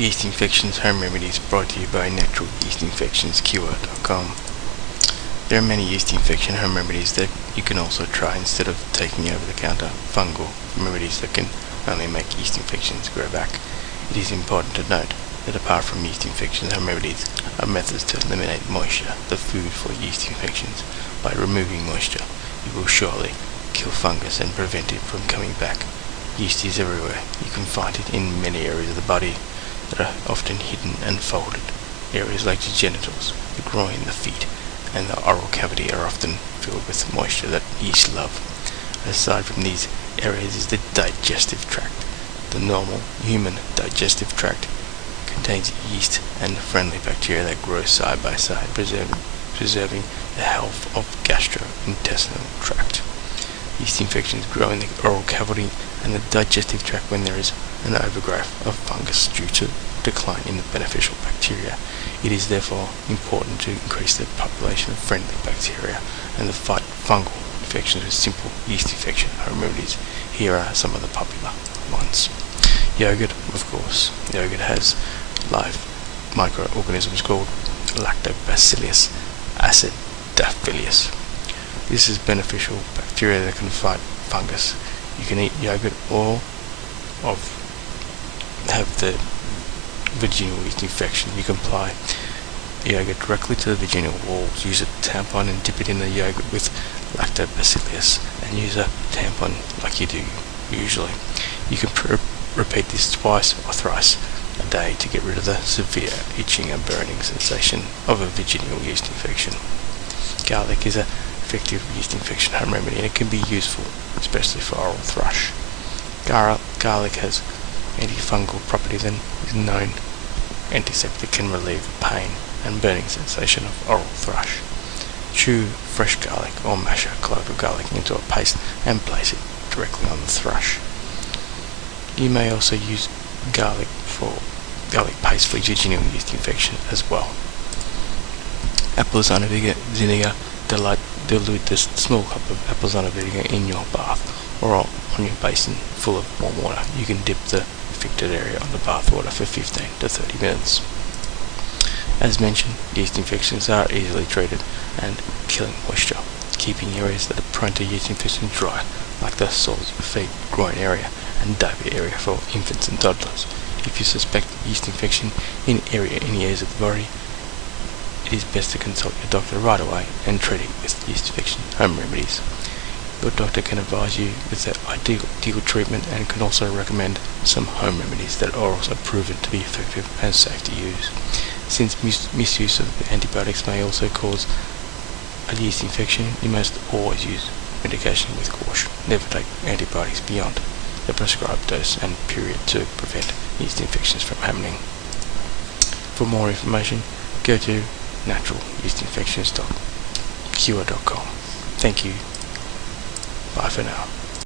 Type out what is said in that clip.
Yeast Infections Home Remedies brought to you by naturalyeastinfectionscure.com. There are many yeast infection home remedies that you can also try instead of taking over-the-counter fungal remedies that can only make yeast infections grow back. It is important to note that apart from yeast infections home remedies are methods to eliminate moisture, the food for yeast infections. By removing moisture, you will surely kill fungus and prevent it from coming back. Yeast is everywhere. You can find it in many areas of the body that are often hidden and folded. Areas like the genitals, the groin, the feet, and the oral cavity are often filled with moisture that yeast love. Aside from these areas is the digestive tract. The normal human digestive tract contains yeast and friendly bacteria that grow side by side, preserving the health of gastrointestinal tract. Yeast infections grow in the oral cavity and the digestive tract when there is an overgrowth of fungus due to decline in the beneficial bacteria. It is therefore important to increase the population of friendly bacteria and to fight fungal infections with simple yeast infection home remedies. Here are some of the popular ones. Yogurt, of course. Yogurt has live microorganisms called Lactobacillus acidophilus. This is beneficial bacteria that can fight fungus. You can eat yogurt or have the vaginal yeast infection. You can apply the yogurt directly to the vaginal walls. Use a tampon and dip it in the yogurt with lactobacillus and use a tampon like you do usually. You can repeat this twice or thrice a day to get rid of the severe itching and burning sensation of a vaginal yeast infection. Garlic is an effective yeast infection home remedy and it can be useful, especially for oral thrush. Garlic has antifungal properties and is known antiseptic, can relieve pain and burning sensation of oral thrush. Chew fresh garlic or mash a clove of garlic into a paste and place it directly on the thrush. You may also use garlic paste for vaginal yeast infection as well. Apple cider vinegar. Dilute this small cup of apple cider vinegar in your bath or on your basin full of warm water. You can dip the affected area on the bath water for 15 to 30 minutes. As mentioned, yeast infections are easily treated and killing moisture, keeping areas that are prone to yeast infections dry, like the soles of the feet, groin area, and diaper area for infants and toddlers. If you suspect yeast infection in any areas of the body, it is best to consult your doctor right away and treat it with yeast infection home remedies. Your doctor can advise you with the ideal treatment and can also recommend some home remedies that are also proven to be effective and safe to use. Since misuse of antibiotics may also cause a yeast infection, you must always use medication with caution. Never take antibiotics beyond the prescribed dose and period to prevent yeast infections from happening. For more information, go to naturalyeastinfectionscure.com. Thank you. Bye for now.